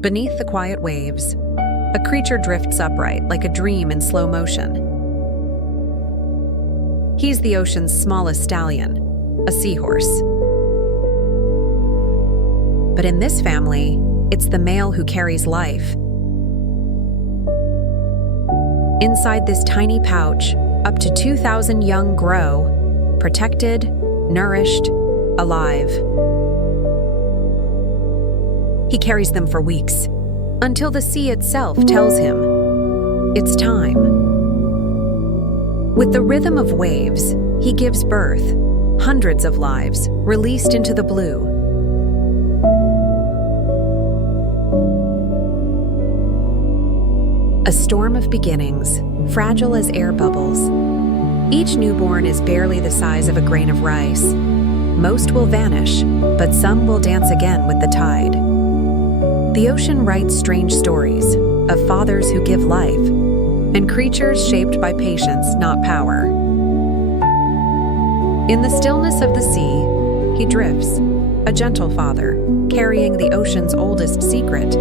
Beneath the quiet waves, a creature drifts upright like a dream in slow motion. He's the ocean's smallest stallion, a seahorse. But in this family, it's the male who carries life. Inside this tiny pouch, up to 2,000 young grow, protected, nourished, alive. He carries them for weeks, until the sea itself tells him, it's time. With the rhythm of waves, he gives birth, hundreds of lives released into the blue. A storm of beginnings, fragile as air bubbles. Each newborn is barely the size of a grain of rice. Most will vanish, but some will dance again with the tide. The ocean writes strange stories of fathers who give life and creatures shaped by patience, not power. In the stillness of the sea, he drifts, a gentle father, carrying the ocean's oldest secret.